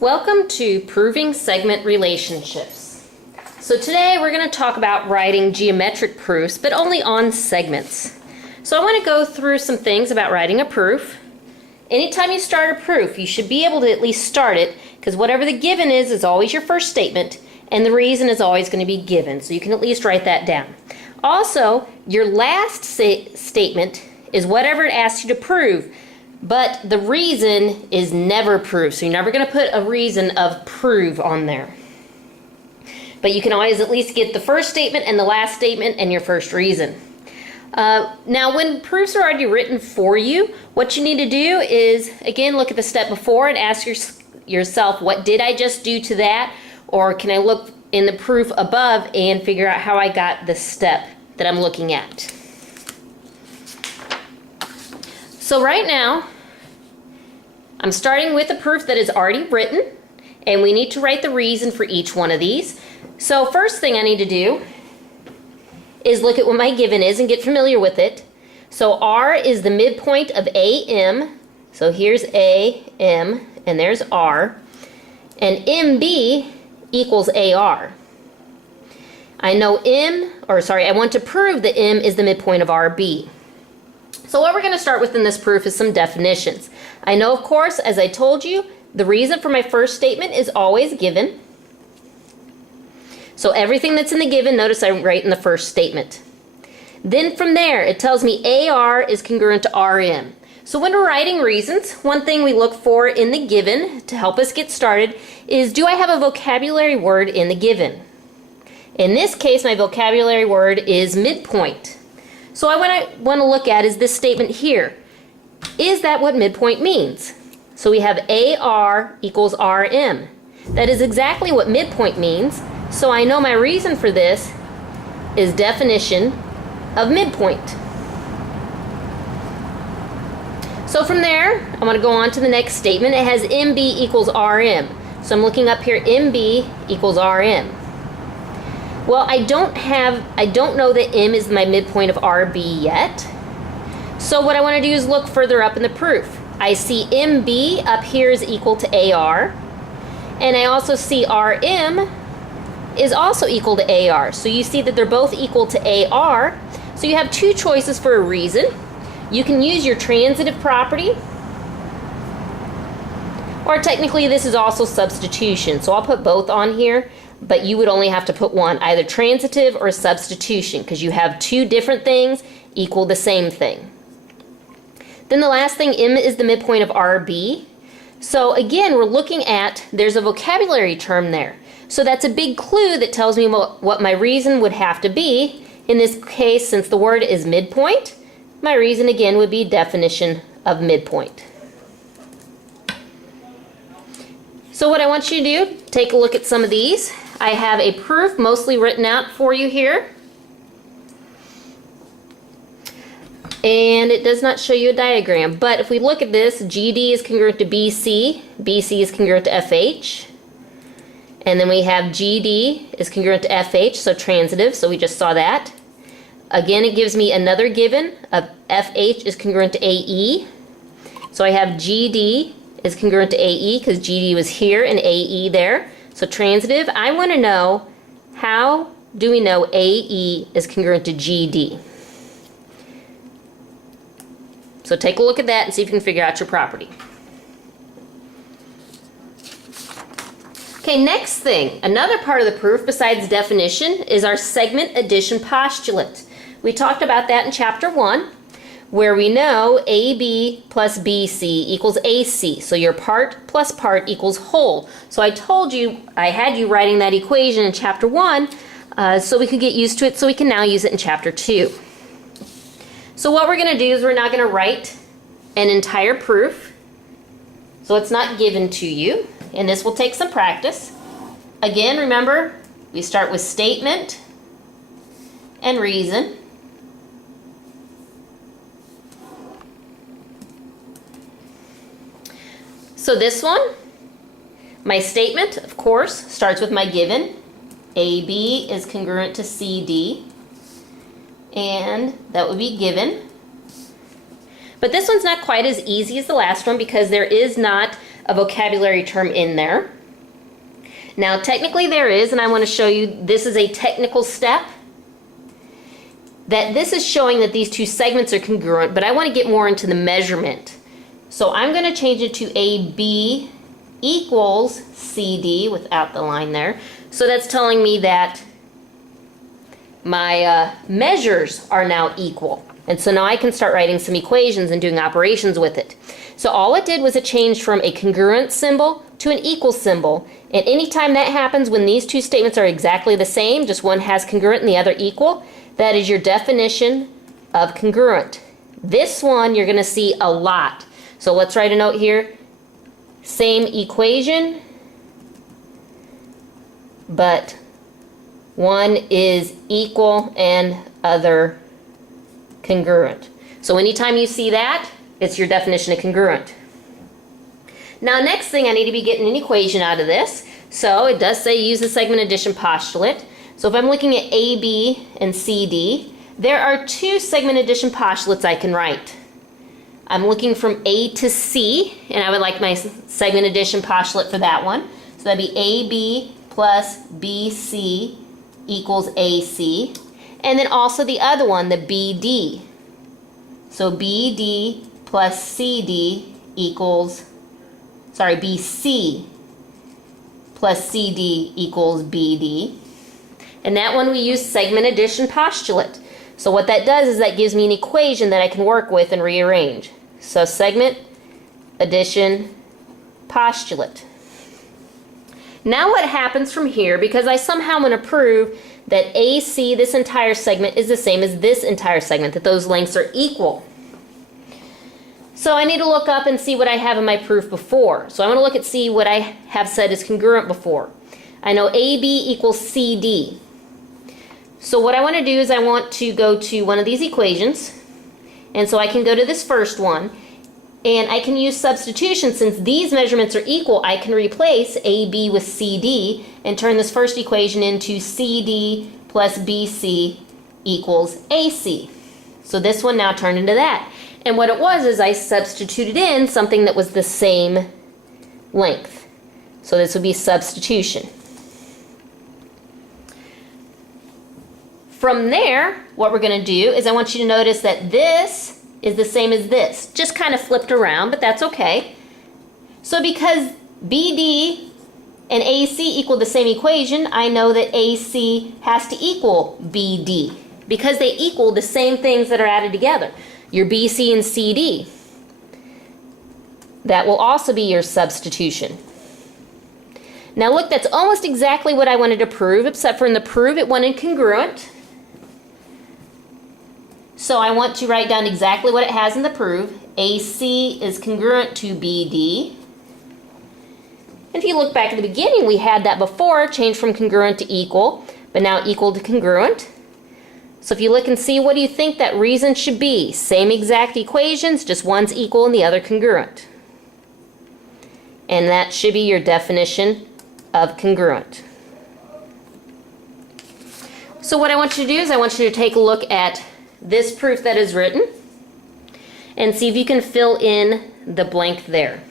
Welcome to Proving Segment Relationships. So today we're going to talk about writing geometric proofs, but only on segments. So I want to go through some things about writing a proof. Anytime you start a proof, you should be able to at least start it, because whatever the given is always your first statement, and the reason is always going to be given, so you can at least write that down. Also, your last statement is whatever it asks you to prove, but the reason is never proved, so you're never going to put a reason of prove on there. But you can always at least get the first statement and the last statement and your first reason. Now, when proofs are already written for you, what you need to do is, again, look at the step before and ask yourself, what did I just do to that? Or can I look in the proof above and figure out how I got the step that I'm looking at? So right now, I'm starting with a proof that is already written, and we need to write the reason for each one of these. So first thing I need to do is look at what my given is and get familiar with it. So R is the midpoint of AM. So here's AM, and there's R. And MB equals AR. I know I want to prove that M is the midpoint of RB. So what we're going to start with in this proof is some definitions. I know, of course, as I told you, the reason for my first statement is always given. So everything that's in the given, notice I write in the first statement. Then from there, it tells me AR is congruent to RM. So when we're writing reasons, one thing we look for in the given to help us get started is, do I have a vocabulary word in the given? In this case, my vocabulary word is midpoint. So what I want to look at is this statement here. Is that what midpoint means? So we have AR equals RM. That is exactly what midpoint means. So I know my reason for this is definition of midpoint. So from there, I'm going to go on to the next statement. It has MB equals RM. So I'm looking up here, MB equals RM. Well, I don't know that M is my midpoint of RB yet. So what I want to do is look further up in the proof. I see MB up here is equal to AR. And I also see RM is also equal to AR. So you see that they're both equal to AR. So you have two choices for a reason. You can use your transitive property, or technically this is also substitution. So I'll put both on here, but you would only have to put one, either transitive or substitution, because you have two different things equal the same thing. Then the last thing, M is the midpoint of RB. So again, we're looking at, there's a vocabulary term there. So that's a big clue that tells me what my reason would have to be. In this case, since the word is midpoint, my reason again would be definition of midpoint. So what I want you to do, take a look at some of these. I have a proof mostly written out for you here. And it does not show you a diagram, but if we look at this, GD is congruent to BC, BC is congruent to FH, and then we have GD is congruent to FH, so transitive, so we just saw that. Again, it gives me another given of FH is congruent to AE, so I have GD is congruent to AE because GD was here and AE there, so transitive. I want to know, how do we know AE is congruent to GD? So take a look at that and see if you can figure out your property. Okay, next thing, another part of the proof besides definition is our segment addition postulate. We talked about that in chapter 1, where we know AB plus BC equals AC. So your part plus part equals whole. So I told you, I had you writing that equation in chapter 1 so we could get used to it, so we can now use it in chapter 2. So what we're going to do is we're not going to write an entire proof. So it's not given to you, and this will take some practice. Again, remember, we start with statement and reason. So this one, my statement, of course, starts with my given. AB is congruent to CD. And that would be given. But this one's not quite as easy as the last one because there is not a vocabulary term in there. Now technically there is, and I want to show you, this is a technical step, that this is showing that these two segments are congruent, but I want to get more into the measurement. So I'm going to change it to AB equals CD without the line there. So that's telling me that my measures are now equal. And so now I can start writing some equations and doing operations with it. So all it did was it changed from a congruent symbol to an equal symbol. And anytime that happens, when these two statements are exactly the same, just one has congruent and the other equal, that is your definition of congruent. This one you're going to see a lot. So let's write a note here. Same equation, but one is equal and other congruent. So anytime you see that, it's your definition of congruent. Now next thing, I need to be getting an equation out of this. So it does say use the segment addition postulate. So if I'm looking at AB and CD, there are two segment addition postulates I can write. I'm looking from A to C, and I would like my segment addition postulate for that one. So that'd be AB plus BC equals AC. And then also the other one, the BD. So BD plus CD equals, BC plus CD equals BD. And that one we use segment addition postulate. So what that does is that gives me an equation that I can work with and rearrange. So segment addition postulate. Now what happens from here, because I somehow want to prove that AC, this entire segment, is the same as this entire segment, that those lengths are equal. So I need to look up and see what I have in my proof before. So I want to look at see what I have said is congruent before. I know AB equals CD. So what I want to do is I want to go to one of these equations. And so I can go to this first one, and I can use substitution. Since these measurements are equal, I can replace AB with CD and turn this first equation into CD plus BC equals AC. So this one now turned into that. And what it was is I substituted in something that was the same length. So this would be substitution. From there, what we're going to do is I want you to notice that this is the same as this. Just kind of flipped around, but that's okay. So because BD and AC equal the same equation, I know that AC has to equal BD because they equal the same things that are added together. Your BC and CD. That will also be your substitution. Now look, that's almost exactly what I wanted to prove, except for in the prove it wanted congruent. So I want to write down exactly what it has in the prove. AC is congruent to BD. If you look back at the beginning, we had that before, changed from congruent to equal, but now equal to congruent. So if you look and see, what do you think that reason should be? Same exact equations, just one's equal and the other congruent. And that should be your definition of congruent. So what I want you to do is I want you to take a look at this proof that is written and see if you can fill in the blank there.